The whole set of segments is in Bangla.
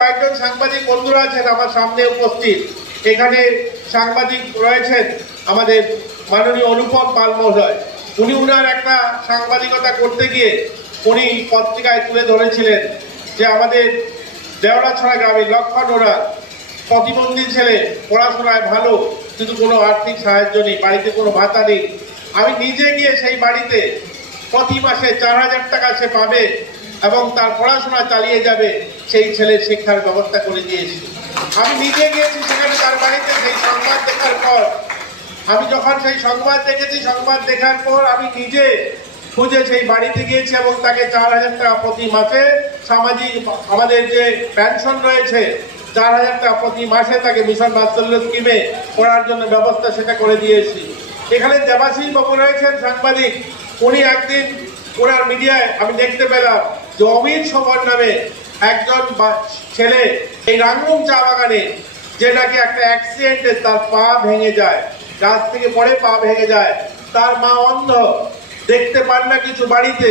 কয়েকজন সাংবাদিক বন্ধুরা আছেন আমার সামনে উপস্থিত। এখানে সাংবাদিক রয়েছেন আমাদের মাননীয় অনুপম পাল মহোদয়। উনি উনার একটা সাংবাদিকতা করতে গিয়ে উনি পত্রিকায় তুলে ধরেছিলেন যে আমাদের দেওড়াছড়া গ্রামের লক্ষণ ওরা প্রতিবন্ধী ছেলে, পড়াশোনায় ভালো, কিন্তু কোনো আর্থিক সাহায্য নেই, বাড়িতে কোনো ভাতা নেই। আমি নিজে গিয়ে সেই বাড়িতে প্রতি মাসে চার হাজার টাকা সে পাবে এবং তার পড়াশোনা চালিয়ে যাবে, সেই ছেলের শিক্ষার ব্যবস্থা করে দিয়েছি। আমি নিজে গিয়েছি সেখানে তার বাড়িতে সেই সংবাদ দেখার পর। আমি যখন সেই সংবাদ দেখেছি, সংবাদ দেখার পর আমি নিজে খুঁজে সেই বাড়িতে গিয়েছি এবং তাকে চার হাজার টাকা প্রতি মাসে সামাজিক, আমাদের যে পেনশন রয়েছে, চার হাজার টাকা প্রতি মাসে তাকে মিশন বাৎসল্য স্কিমে করার জন্য ব্যবস্থা সেটা করে দিয়েছি। এখানে দেবাশিস বাবু রয়েছেন সাংবাদিক। উনি একদিন ওনার মিডিয়ায়, আমি দেখতে পেলাম যে অমিত নামে একজন ছেলে এই রাংরুম চা বাগানে, যে নাকি একটা অ্যাক্সিডেন্টে তার পা ভেঙে যায়, গাছ থেকে পড়ে পা ভেঙে যায়, তার মা অন্ধ, দেখতে পান না কিছু বাড়িতে।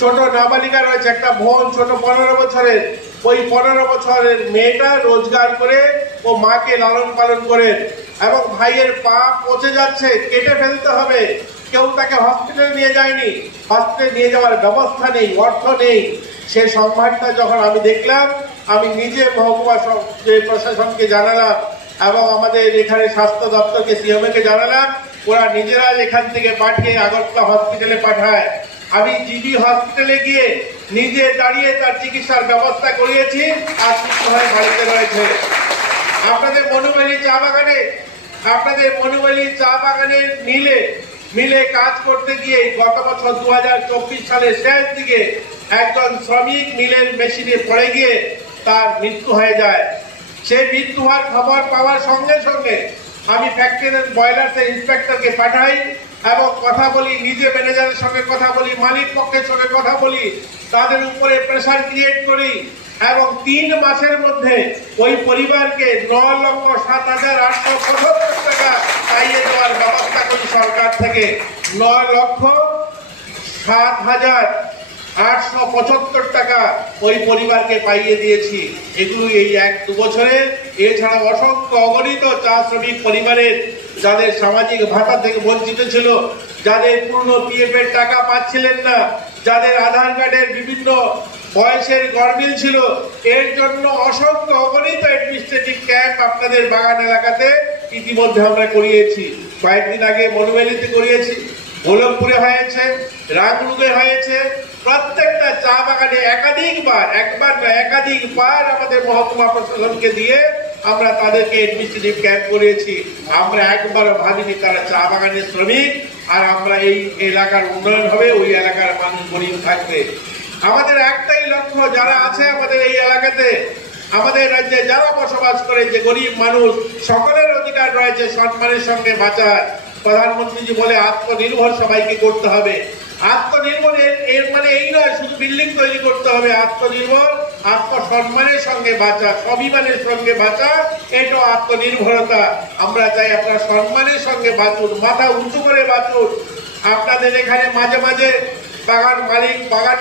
ছোট নাবালিকা রয়েছে, একটা বোন, ছোট পনেরো বছরের। ওই পনেরো বছরের মেয়েটা রোজগার করে ও মাকে লালন পালন করে। এবং ভাইয়ের পা পচে যাচ্ছে, কেটে ফেলতে হবে। কেউ তাকে হসপিটালে নিয়ে যায়নি। হসপিটালে নিয়ে যাওয়ার ব্যবস্থা নেই, অর্থ নেই। সে সংবাদটা যখন আমি দেখলাম, আমি নিজে মহকুমা প্রশাসনকে জানালাম এবং আমাদের এখানে স্বাস্থ্য দপ্তরকে সিএমএকে জানালাম, ওরা নিজেরা এখান থেকে পাঠিয়ে আগরতলা হসপিটালে পাঠায়। আমি জিবি হসপিটালে গিয়ে নিজে দাঁড়িয়ে তার চিকিৎসার ব্যবস্থা করিয়েছি, আর সুস্থ হয়ে বাড়িতে রয়েছে। আপনাদের মনুবালি চা বাগানে, আপনাদের মনুবালি চা বাগানে মিলে মিলে কাজ করতে গিয়ে গত বছর দু হাজার চব্বিশ সালের শেষ দিকে একজন শ্রমিক মিলের মেশিনে পড়ে গিয়ে তার মৃত্যু হয়ে যায়। সে মৃত্যু হওয়ার খবর পাওয়ার সঙ্গে সঙ্গে আমি ফ্যাক্টরির বয়লার্সের ইন্সপেক্টরকে পাঠাই। এবং কথা বলি নিজে ম্যানেজারের সঙ্গে কথা বলি, মালিক পক্ষের সঙ্গে কথা বলি, তাদের উপরে প্রেশার ক্রিয়েট করি এবং তিন মাসের মধ্যে ওই পরিবারকে ন লক্ষ সাত হাজার আটশো পঁচাত্তর টাকা পাইয়ে দেওয়ার ব্যবস্থা করি সরকার থেকে। ন লক্ষ সাত হাজার আটশো পঁচাত্তর টাকা ওই পরিবারকে পাইয়ে দিয়েছি। এগুলো এই এক দু বছরে এছাড়া অসংখ্য অগণিত চা শ্রমিক পরিবারের যাদের সামাজিক ভাতা থেকে বঞ্চিত ছিল, যাদের পূর্ণ পিএফ এর টাকা পাচ্ছিলেন না, যাদের আধার কার্ডের বিভিন্ন বয়সের গরমিল ছিল, এর জন্য অসংখ্য অগণিত অ্যাডমিনিস্ট্রেটিভ ক্যাম্প আপনাদের বাগান এলাকাতে ইতিমধ্যে আমরা করিয়েছি। কয়েকদিন আগে মনুবেলিতে করিয়েছি। গোলকপুরে হয়েছে রাংরুগে হয়েছে, প্রত্যেকটা চা বাগানে একাধিকবার, একবার না একাধিকবার আমাদের মহকুমা প্রশাসনকে দিয়ে আমরা তাদেরকে অ্যাডমিনিস্ট্রেটিভ ক্যাম্প করিয়েছি আমরা একবারও ভাবিনি তারা চা বাগানের শ্রমিক, আর আমরা এই এলাকার উন্নয়ন হবে, ওই এলাকার মানুষ গরিব থাকবে। আমাদের একটাই লক্ষ্য, যারা আছে আমাদের এই এলাকাতে, আমাদের রাজ্যে যারা বসবাস করে যে গরিব মানুষ, সকলের অধিকার রয়েছে সম্মানের সঙ্গে বাঁচার। প্রধানমন্ত্রীজি বলে আত্মনির্ভর সবাইকে করতে হবে। আত্মনির্ভর এর- মানে এই নয়, শুধু বিল্ডিং তৈরি করতে হবে। আত্মনির্ভর, আত্মসম্মানের সঙ্গে বাঁচা, স্বাভিমানের সঙ্গে বাঁচা, এটাও আত্মনির্ভরতা। আমরা চাই আপনার সম্মানের সঙ্গে বাঁচুন, মাথা উঁচু করে বাঁচুন। আপনাদের এখানে মাঝে মাঝে বাগান মালিক, বাগান